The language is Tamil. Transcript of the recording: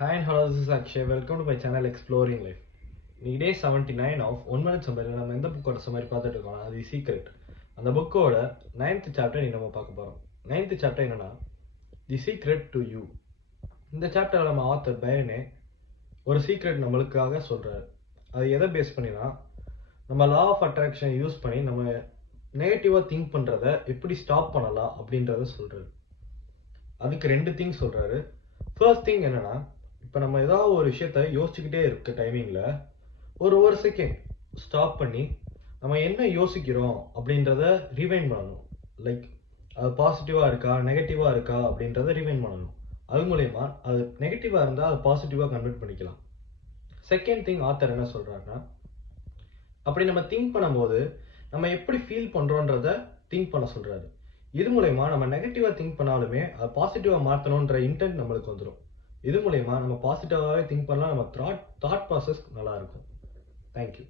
Hi and hello, this is Akshay. Welcome to my channel Exploring Life. இன்னைக்கு டே 79 ஆஃப் 1 minute சம்மரி. நம்ம எந்த புக்கோட சம்மரி பார்த்துட்டு இருக்கோம், அது சீக்ரெட். அந்த புக்கோட 9th சாப்டர் நீ நம்ம பார்க்க போகிறோம். 9th சாப்டர் என்னன்னா தி சீக்ரெட் டு யூ. இந்த சாப்டரில் நம்ம ஆத்தர் பயனே ஒரு சீக்ரெட் நம்மளுக்காக சொல்கிறாரு. அது எதை பேஸ் பண்ணினா நம்ம லா ஆஃப் அட்ராக்ஷன் யூஸ் பண்ணி நம்ம நெகட்டிவாக திங்க் பண்ணுறத எப்படி ஸ்டாப் பண்ணலாம் அப்படின்றத சொல்கிறாரு. அதுக்கு 2 திங்ஸ் சொல்கிறாரு. ஃபர்ஸ்ட் திங் என்னன்னா, இப்போ நம்ம ஏதாவது ஒரு விஷயத்த யோசிச்சுக்கிட்டே இருக்க டைமிங்கில் ஒரு செகண்ட் ஸ்டாப் பண்ணி நம்ம என்ன யோசிக்கிறோம் அப்படின்றத ரிவைண்ட் பண்ணணும். லைக் அது பாசிட்டிவாக இருக்கா நெகட்டிவாக இருக்கா அப்படின்றத ரிவைண்ட் பண்ணணும். அது மூலயமா அது நெகட்டிவாக இருந்தால் அது பாசிட்டிவாக கன்வெர்ட் பண்ணிக்கலாம். செகண்ட் திங் ஆத்தர் என்ன சொல்கிறாருன்னா, அப்படி நம்ம திங்க் பண்ணும்போது நம்ம எப்படி ஃபீல் பண்ணுறோன்றத திங்க் பண்ண சொல்கிறாரு. இது மூலயமா நம்ம நெகட்டிவாக திங்க் பண்ணாலுமே அதை பாசிட்டிவாக மாற்றணுன்ற இன்டென்ட் நம்மளுக்கு வந்துடும். இது மூலயமா நம்ம பாசிட்டிவாகவே திங்க் பண்ணலாம். நம்ம தாட் ப்ராசஸ் நல்லா இருக்கும். தேங்க்யூ.